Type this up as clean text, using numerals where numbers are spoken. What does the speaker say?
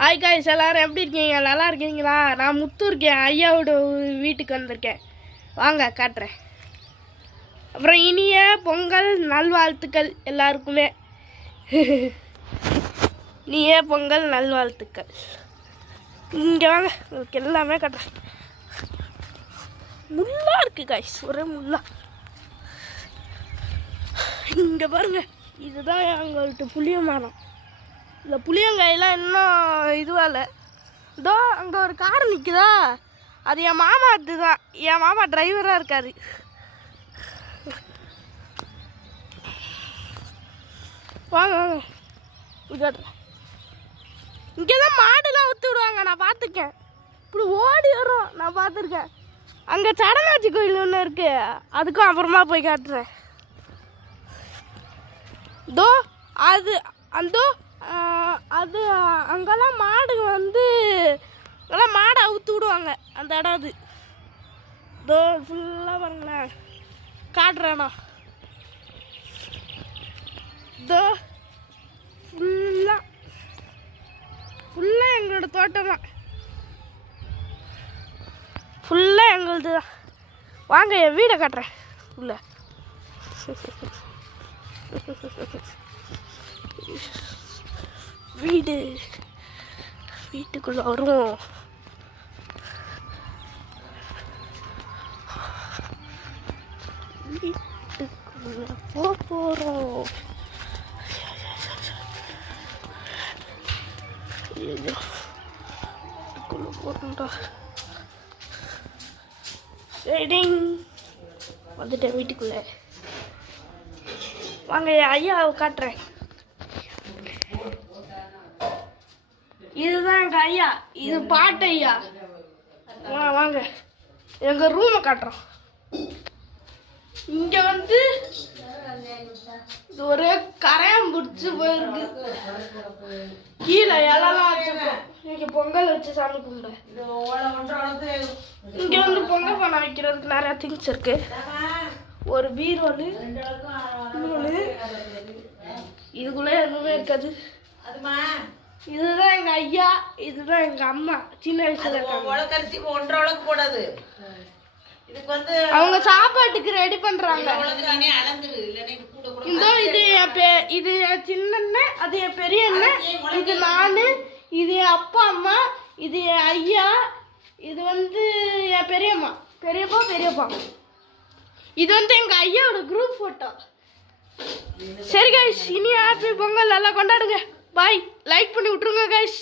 Hi guys, எல்லாரும் எப்படி இருக்கீங்க? நல்லா இருக்கீங்களா? நான் முத்து இருக்கேன், ஐயாவோட வீட்டுக்கு வந்திருக்கேன். வாங்க காட்டுறேன். அப்புறம் இனிய பொங்கல் நல்வாழ்த்துக்கள் எல்லாருக்குமே. இனிய பொங்கல் நல்வாழ்த்துக்கள். இங்கே வாங்க, உங்களுக்கு எல்லாமே காட்டுறேன். முள்ளா இருக்கு காய்ஸ், ஒரே முள்ளா. இங்கே பாருங்க, இதுதான் எங்கள்கிட்ட புளிய மரம். இந்த புளியங்காயெல்லாம் இன்னும் இதுவாகல. இதோ அங்கே ஒரு கார் நிற்குதா, அது என் மாமா. அதுதான் என் மாமா டிரைவராக இருக்கார். வாங்க வாங்க, இங்கே தான் மாடுலாம் ஊற்றி விடுவாங்க, நான் பார்த்துருக்கேன். இப்படி ஓடி வரும், நான் பார்த்துருக்கேன். அங்கே சடனாச்சி கோயில் ஒன்று இருக்குது, அதுக்கும் அப்புறமா போய் காட்டுறேன். இதோ அது அந்த அது அங்கெல்லாம் மாடு வந்து அங்கெல்லாம் மாடை அவுத்து விடுவாங்க, அந்த இடம் அது. இதோ ஃபுல்லாக பாருங்களேன், காட்டுறேண்ணா. இதோ ஃபுல்லாக எங்களோட தோட்டம் தான், ஃபுல்லாக எங்களது தான். வாங்க என் வீடை காட்டுறேன். உள்ள வீட்டுக்குள்ள வரும். வீட்டுக்குள்ள போறோம். வீட்டுக்குள்ள போறோம்டா. சரிங், வந்துட்டேன் வீட்டுக்குள்ள. வாங்க ஐயாவை காட்டுறேன். இதுதான் எங்கள் ஐயா, இது பாட்டு ஐயா. வாங்க எங்கள் ரூமை காட்டுறோம். இங்கே வந்து இது ஒரே கரையான் பிடிச்சி போயிருக்கு. கீழே இலலாம் வச்சுருக்கோம். இன்னைக்கு பொங்கல் வச்சு சாமி கும்பிட. இங்கே வந்து பொங்கல் பண்ண வைக்கிறதுக்கு நிறையா திங்ஸ் இருக்கு. ஒரு பீரோலு, இதுக்குள்ளே எதுவுமே இருக்காது. இதுதான் எங்க ஐயா, இதுதான் எங்க அம்மா. சின்ன வயசுல உலக்கரிசி 1.5 உலக்கு போடாது. இதுக்கு வந்து அவங்க சாப்பாட்டுக்கு ரெடி பண்றாங்க. இந்த இது என் சின்ன அண்ணன், அது என் பெரிய அண்ணன், இது நானு, இது என் அப்பா அம்மா, இது என் ஐயா, இது வந்து என் பெரியம்மா, பெரியப்பா. இது வந்து எங்க ஐயாவோட குரூப் போட்டோ. சரி கைஸ், இனி ஹாப்பி பொங்கல் நல்லா கொண்டாடுங்க. பாய். லைக் பண்ணி விட்டுருங்க கைஸ்.